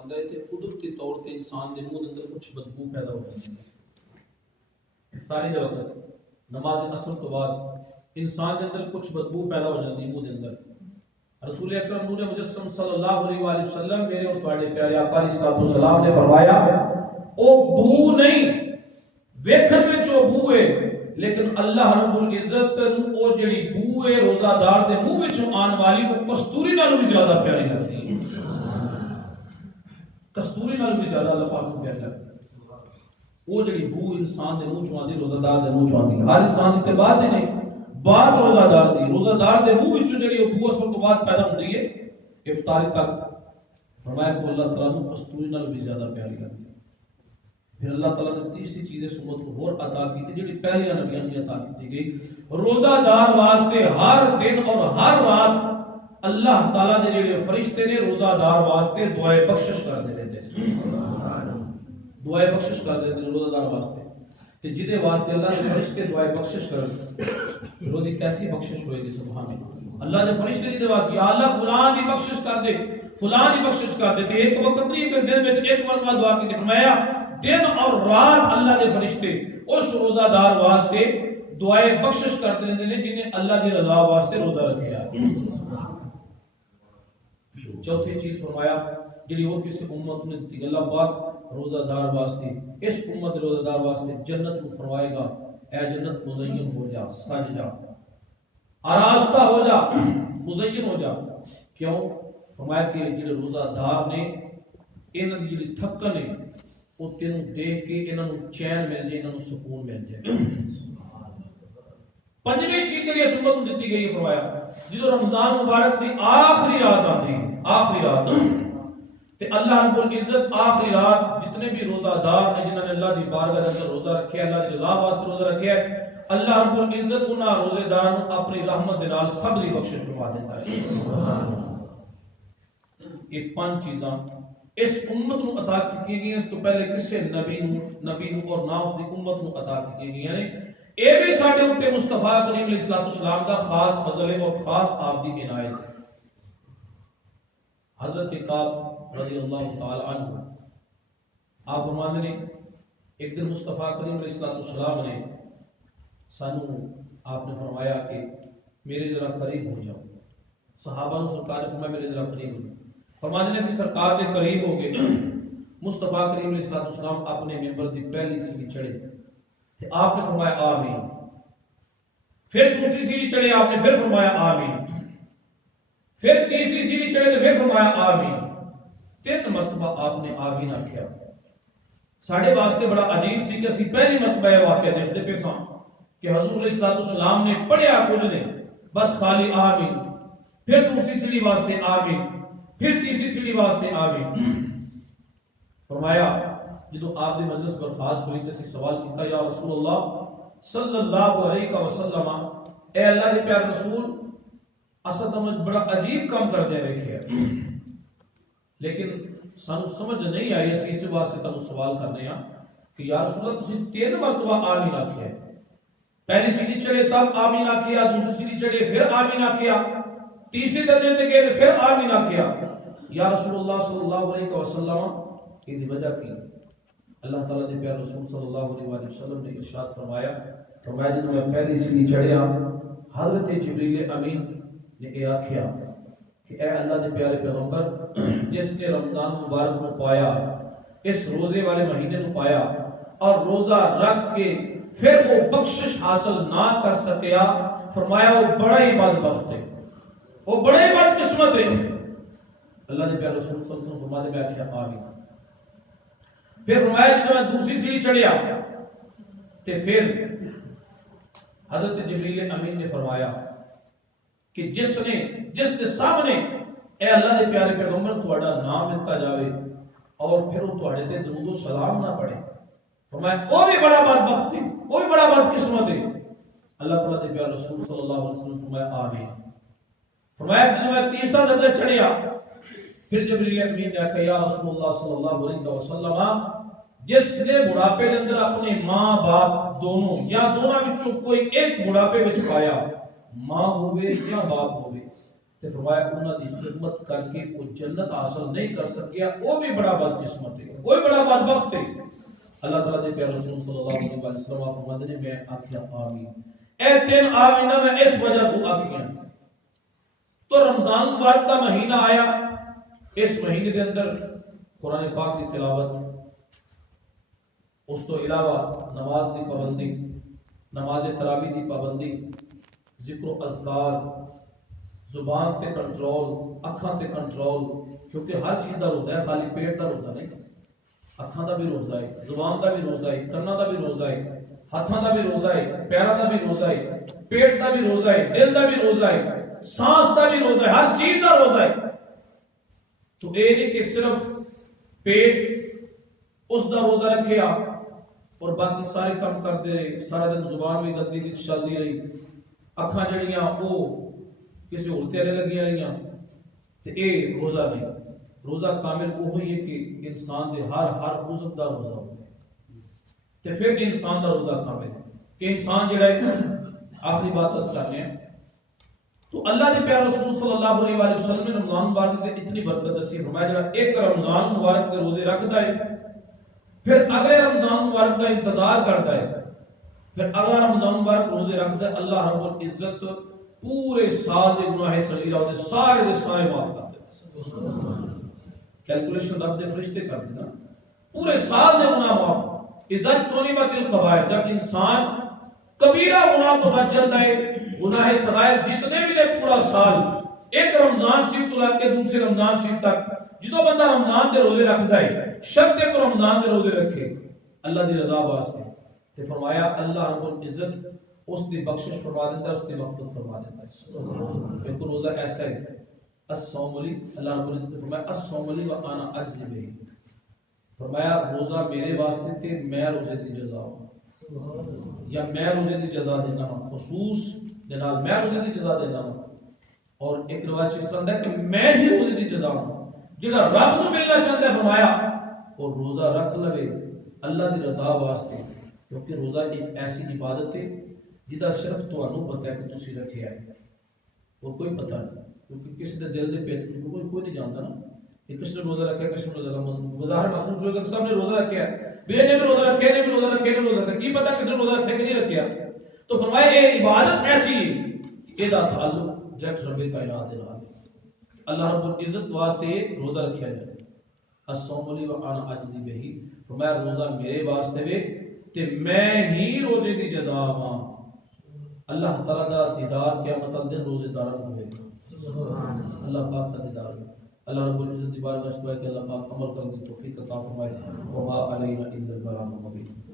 کھاندا ہے تے قدرتی طور تے انسان دے منہ اندر کچھ بدبو پیدا ہو جاتی ہے. افطاری دے وقت نماز عصر تو بعد انسان دے اندر کچھ بدبو پیدا ہو جاتی ہے منہ دے اندر. رسول اکرم نور مجسم صلی اللہ علیہ وآلہ وسلم میرے اور تواڈے پیارے آقا علیہ الصلوۃ والسلام نے فرمایا او بو نہیں ویکھن وچ او بو ہے لیکن اللہ رب العزت نو او جڑی بو ہے روزہ دار دے منہ وچوں آن والی او کستوری نالوں بھی زیادہ پیاری لگتی ہے. کستوری نالوں بھی زیادہ اللہ پاک کو پیاری لگتی ہے. وہ جڑی بو انسان دے منہ چوں آندی روزہ دار دے منہ چوں آندی ہر انسان دی بات نہیں بات روزہ دار دی روزہ دار دے منہ وچوں جڑی او بو اس وقت بعد پیدا ہوندی ہے افطار تک فرمایا کہ اللہ تعالیٰ نے کستوری نالوں بھی زیادہ پیاری لگتی ہے. پھر اللہ تعالیٰ نے تیسری چیز اس امت کو اور عطا کی تھی جڑی پہلی نبیوں نے عطا کی گئی. روزہ دار واسطے ہر دن اور ہر رات اللہ تعالیٰ دے جڑے فرشتے نے روزہ دار واسطے دعائے بخشش کر دے رہتے دعائے بخشش کر دے روزہ دار واسطے تے جدے واسطے اللہ دے فرشتے دعائے بخشش کر روزی کیسی بخشش ہوئے گی. سبحان اللہ. اللہ دے فرشتے جدے واسطے یا اللہ فلاں دی بخشش کر دے فلاں دی بخشش کر دے تے ایک وقت نہیں کہ دن وچ ایک مرتبہ دعا کی فرمایا دن اور رات اللہ دے فرشتے اس روزہ دار واسطے دعائے بخشش کرتے رہتے ہیں جنہیں اللہ دی رضا واسطے روزہ رکھے آئے. چوتھی چیز فرمایا جڑی اور کسی امت نے دی اللہ پاک روزہ دار واسطے اس امت روزہ دار واسطے جنت کو فرمائے گا اے جنت مزین ہو جا سج جا آراستہ ہو جا مزین ہو جا. کیوں فرمایا کہ جڑے روزہ دار نے انہاں دی جڑی تھکن ہے وہ تینوں دیکھ کے انہاں نوں چین مل جائے انہاں نوں سکون مل جائے. پنجویں چیز کے لیے امت کو دتی گئی ہے فرمایا جدو رمضان مبارک دی آخری رات آتی آخری رات تے اللہ رب العزت آخری رات جتنے بھی روزہ دار نے جنہوں نے اللہ دی بارگاہ اندر روزہ رکھیا اللہ دی رضا واسطے روزہ رکھیا ہے اللہ رب العزت انہاں روزے داروں کو اپنی رحمت دے نال سب دی بخشش فرما دیتا ہے. یہ پانچ چیزاں اس امت نو عطا کی گئی اس تو پہلے کسی نبی نو اور نہ اس دی امت نو عطا کی گئی ہیں. اے بھی ساڈے اوتے مصطفی کریم علیہ الصلوۃ والسلام دا خاص فضل ہے اور خاص آپ دی عنایت ہے. حضرت کعب رضی اللہ تعالی عنہ آپ فرماتے ہیں ایک دن مصطفی کریم علیہ الصلوۃ والسلام نے سانو آپ نے فرمایا کہ میرے ذرا قریب ہو جاؤ. صحابہ نے سرکار نے فرمایا میرے ذرا قریب ہو جاؤ. فرماتے ہیں سرکار کے قریب ہو گئے مصطفیٰ کریم علیہ الصلوۃ والسلام اپنے منبر کی پہلی سیڑھی چڑھے تو آپ نے فرمایا آمین. پھر دوسری سیڑھی چڑھے آپ نے پھر فرمایا آمین. پھر تیسری سیڑھی چڑھے تو پھر فرمایا آمین. 3 مرتبہ آپ نے آمین آکھیا. ساڈے واسطے بڑا عجیب سی کہ اسی پہلی مرتبہ یہ واقعہ دیکھتے پے ساں کہ حضور علیہ الصلوۃ والسلام نے پڑھیا کچھ نہیں بس خالی آمین. پھر دوسری سیڑھی واسطے آمین پھر تیسری سیڑھی واسطے آمین. فرمایا جدو آپ دی مجلس برخاست ہوئی تے سوال کیتا یا رسول اللہ صلی اللہ علیہ وسلم اے اللہ دے پیارے رسول اسد ہم بڑا عجیب کام کر دے رکھے لیکن سانو سمجھ نہیں آئی اس واسطے تانوں سوال کرنے ہاں کہ یا رسول اللہ تسی 3 مرتبہ آمین آکھیا ہے. پہلی سیڑھی چڑھے تب آمین آکھیا دوسری سیڑھی چڑھے پھر آمین آکھیا تیسری درجے تے گئے پھر آمین آکھیا. یا رسول اللہ صلی اللہ علیہ وسلم کی وجہ کی اللہ تعالیٰ نے پیارے رسول صلی اللہ علیہ وسلم نے ارشاد فرمایا جب میں پہلی سیڑھی چڑھیا حضرت جبریل امین نے یہ آکھیا کہ اے اللہ دے پیارے پیغمبر جس نے رمضان مبارک کو پایا اس روزے والے مہینے کو پایا اور روزہ رکھ کے پھر وہ بخشش حاصل نہ کر سکیا فرمایا وہ بڑا ہی بدبخت ہے وہ بڑے بد قسمت ہے. اللہ نے پیارے رسول صلی اللہ علیہ وسلم فرماتے میں آکھیا آمین. پھر فرمایا جب میں دوسری سیڑھی چڑھیا تے پھر حضرت جبریل امین نے فرمایا کہ جس دے سامنے اے اللہ دے پیارے پیغمبر تہاڈا نام لکھا جاوے اور پھر وہ تہاڈے تے درود و سلام نہ پڑھے فرمایا وہ بھی بڑا بدبخت ہے وہ بھی بڑا بد قسمت ہے. اللہ تعالیٰ دے پیارے رسول صلی اللہ علیہ وسلم فرمایا آمین. فرمایا جب میں تیسرا درجہ چڑھیا پھر جبریل امین نے کہا یا رسول اللہ صلی اللہ علیہ وسلم جس نے بڑھاپے کے اندر اپنے ماں باپ دونوں یا دونوں وچوں کوئی ایک بڑھاپے وچ پایا ماں ہوے یا باپ ہوے تے فرمایا انہاں دی خدمت کر کے وہ جنت حاصل نہیں کر سکیا وہ بھی بڑا بدقسمت ہے، وہ بھی بڑا بدبخت ہے۔ اللہ تعالیٰ دے پیارے رسول صلی اللہ علیہ وسلم آپ فرماتے ہیں میں آکھیا آمین، اے تین آمینہ میں اس وجہ تو آکھیا تو رمضان مبارک کا مہینہ آیا، اس مہینے کے اندر قرآن پاک کی تلاوت، اس تو علاوہ نماز کی پابندی، نماز تراویح کی پابندی، ذکر و اذکار، زبان تے کنٹرول، اکھاں تے کنٹرول، کیونکہ ہر چیز دا روزہ ہے، خالی پیٹ دا روزہ نہیں، اکھاں دا بھی روزہ ہے، زبان دا بھی روزہ ہے، کناں دا بھی روزہ ہے، ہاتھاں دا بھی روزہ ہے، پیراں دا بھی روزہ ہے، پیٹ دا بھی روزہ ہے، دل دا بھی روزہ ہے، سانس دا بھی روزہ ہے، ہر چیز دا روزہ ہے۔ تو اے نہیں کہ صرف پیٹ اس دا روزہ رکھیا اور باقی سارے کام کرتے رہے، سارا دن زبان بھی گندی دی چلدی رہی، اکھاں جڑیاں وہ کسی اور تیرے لگیاں رہیاں، تے اے روزہ نہیں۔ روزہ کامل وہ ہوئی ہے کہ انسان دے ہر عضو دا روزہ ہو، تے پھر انسان دا روزہ کامل ہے کہ انسان جڑا ہے۔ آخری بات اس کرنے ہیں تو اللہ دے پیارے رسول صلی اللہ علیہ وآلہ وسلم نے رمضان مبارک تے اتنی برکت نصیب فرمایا، جڑا ایک رمضان مبارک کے روزے رکھتا ہے پھر اگلے رمضان مبارک کا انتظار کرتا ہے، پھر اگلا رمضان مبارک روزے رکھتا ہے، اللہ رب العزت پورے سال دے گناہ صغیرہ دے سارے معاف کر دے۔ کیلکولیشن رب دے فرشتے کر دے نا، پورے سال دے گناہ معاف۔ عزت تو نہیں بات القبائر، جب انسان کبیرہ گناہ کو بچ جاتا ہے، گناہ صغائر جتنے بھی دے پورا سال، ایک رمضان شریف تو لگ کے دوسرے رمضان شریف تک جدو بندہ رمضان دے روزے رکھتا ہے، شرط کو رمضان دے روزے رکھے اللہ دی رضا واسطے، تے فرمایا اللہ رب العزت اس دی بخشش فرما دیتا ہے، اس دی مغفرت فرما دیتا ہے۔ ایک روزہ ایسا ہے الصوم لی، اللہ رب العزت نے فرمایا الصوم لی وانا اجزی بہ، فرمایا روزہ میرے واسطے تے میں روزے دی جزا ہوں، یا میں روزے دی جزا دینا ہوں، خصوص دے نال میں روزے دی جزا دینا ہوں۔ اور ایک روایت اس طرح ہے کہ میں ہی روزے دی جزا ہوں، جڑا رب نو ملنا چاہتا ہے فرمایا اور روزہ رکھ لے اللہ دی رضا واسطے، کیونکہ روزہ ایک ایسی عبادت ہے جدا صرف تانوں پتہ ہے کہ تسی رکھیا ہے، اور کوئی پتہ نہیں، کیونکہ کسی دے دل دے پیٹ کوئی نہیں جانتا نا کہ کس نے روزہ رکھا ہے، کس نے روزہ رکھا، بظاہر محسوس ہوگا کہ سب نے روزہ رکھا ہے، بے نے بھی روزہ رکھا ہے، نے بھی روزہ رکھا ہے، نے روزہ رکھا ہے، کی پتہ کس نے روزہ رکھا ہے کہ نہیں رکھا۔ تو فرمایا یہ عبادت ایسی ہے کہ دا تعلق جٹ رب کائنات نال، اللہ رب العزت واسطے روزہ رکھا جائے۔ الصوم لی وانا اجزی بہ، فرمایا روزہ میرے واسطے وے تے میں ہی روزے دی جزا ہاں۔ اللہ تعالیٰ دا دیدار قیامت دن روزے داراں کو ہوئے گا، اللہ پاک کا دیدار ہے۔ اللہ رب العزت دی بارگاہ میں کہ اللہ پاک عمل کرنے کی توفیق عطا فرمائے، وما علینا الا البلاغ المبین۔